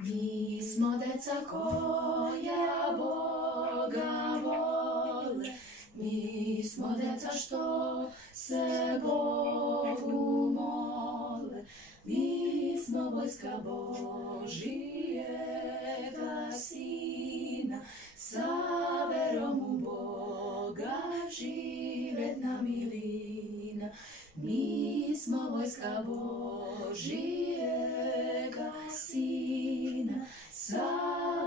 Mi smo deca koja Boga vole, mi smo deca što se Bogu mole, mi smo vojska Božijega Sina, sa verom u Boga živet nam milina. Mi smo vojska Božijega Sina, sa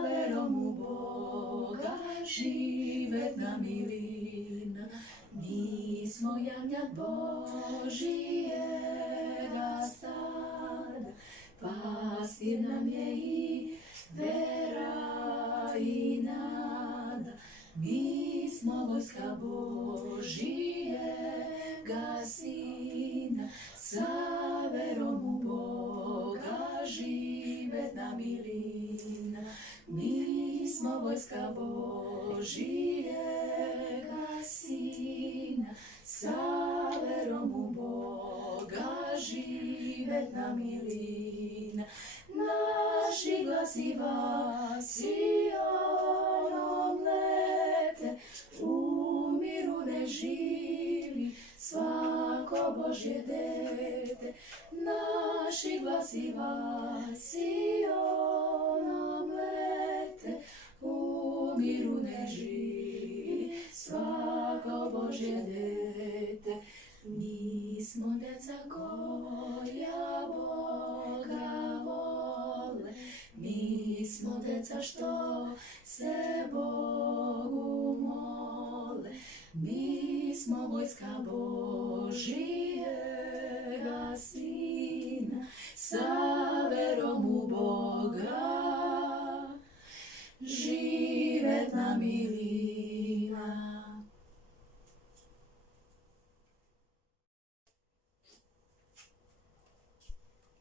verom u Boga živet nam milina. Mi smo jagnjad Božijega stada, pastir nam je i vera i nada. Mi smo vojska Božijega Sina, sa verom u Boga živet nam milina. Mi smo vojska Božijega Sina, sa verom u Boga živet nam milina. Naši glasiva Sionom lete, u miru ne živi svako Božje dete. Naši glasiva Sionom lete, u miru ne živi svako Božje dete. Mi smo deca koja Boga vole, mi smo deca što se Bogu mole, mi smo vojska Božijega Sina, sa verom u Boga živet nam milina.